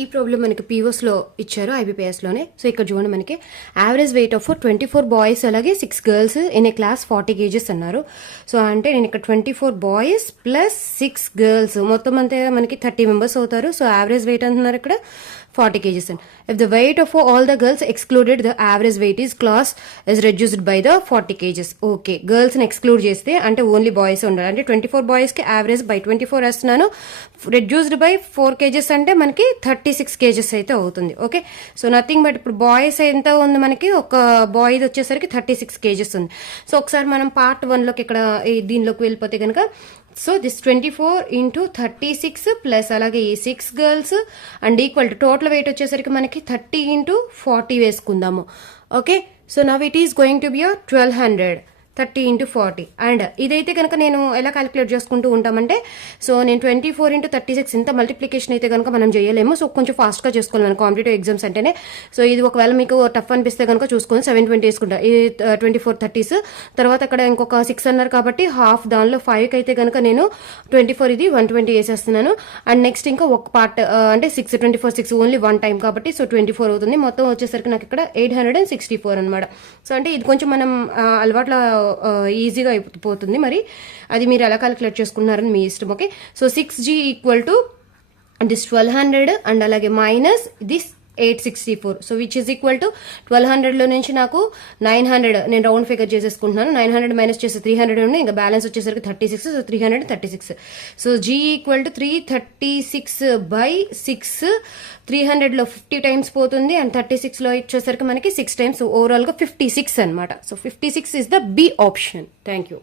ఈ ప్రాబ్లం మనకి పీఓస్లో ఇచ్చారు ఐబీపీఎస్లోనే. సో ఇక్కడ చూడండి మనకి యావరేజ్ వెయిట్ ఆఫ్ 24 బాయ్స్ అలాగే 6 girls in a class 40 kgs అన్నారు. సో అంటే నేను ఇక్కడ 24 బాయ్స్ ప్లస్ 6 గర్ల్స్ మొత్తం అంతే మనకి 30 మెంబర్స్ అవుతారు. సో యావరేజ్ వెయిట్ అంటున్నారు ఇక్కడ 40 kgs. If the weight of all the girls excluded, the average weight is class is reduced by the 40 kgs. Okay, girls ని exclude చేస్తే అంటే ఓన్లీ బాయ్స్ ఉండాలి. అంటే 24 బాయ్స్ కి యావరేజ్ బై 24 వేస్తున్నాను. రెడ్యూస్డ్ బై 4 kgs అంటే మనకి 36 kgs అయితే అవుతుంది. ఓకే, సో నథింగ్ బట్ ఇప్పుడు బాయ్స్ ఎంత ఉంది మనకి, ఒక బాయ్ వచ్చేసరికి 36 kgs ఉంది. సో ఒకసారి మనం పార్ట్ 1 లోకి ఇక్కడ దీనిలోకి వెళ్ళిపోతే కనుక, సో దిస్ 24 ఇంటూ 36 ప్లస్ అలాగే ఈ 6 girls and equal to total weight వచ్చేసరికి మనకి 30 ఇంటూ 40 వేసుకుందాము. Okay, so now it is going to be 1200 30 into 40. And ఇదైతే కనుక నేను ఎలా క్యాలిక్యులేట్ చేసుకుంటూ ఉంటామంటే, సో నేను 24 ఇంటూ 36 ఇంత మల్టిప్లికేషన్ అయితే కనుక మనం చేయలేము. సో కొంచెం ఫాస్ట్గా చేసుకోవాలి మన కాంపిటేటివ్ ఎగ్జామ్స్ అంటేనే. సో ఇది ఒకవేళ మీకు టఫ్ అనిపిస్తే కనుక చూసుకొని 720 వేసుకుంటా. ఈ 24 30s తర్వాత అక్కడ ఇంకొక 6 అన్నారు కాబట్టి హాఫ్, దానిలో 5కి అయితే కనుక నేను 24 ఇది 120 వేసేస్తున్నాను. అండ్ నెక్స్ట్ ఇంకా ఒక పార్ట్ అంటే 6 24 6 ఓన్లీ 1 టైం కాబట్టి సో 24 అవుతుంది. మొత్తం వచ్చేసరికి నాకు ఇక్కడ 864 అనమాట. సో అంటే ఇది కొంచెం మనం అలవాట్ల ఈజీగా అయిపోతుంది. మరి అది మీరు ఎలా క్యాలిక్యులేట్ చేసుకున్నారని మీ ఇష్టం. Okay, so 6G equal to this 1200 and అలాగే minus this 864. So which is equal to 1200లో నుంచి నాకు 900 నేను రౌండ్ ఫిగర్ చేసేసుకుంటున్నాను. 900 మైనస్ చేస్తే 300 ఉంది, ఇంకా బ్యాలెన్స్ వచ్చేసరికి 36. So 336. So G equal to 336 by 6. 300లో 50 టైమ్స్ పోతుంది అండ్ 36లో వచ్చేసరికి మనకి 6 టైమ్స్. ఓవరాల్గా 56 అనమాట. So 56 is the B option. Thank you.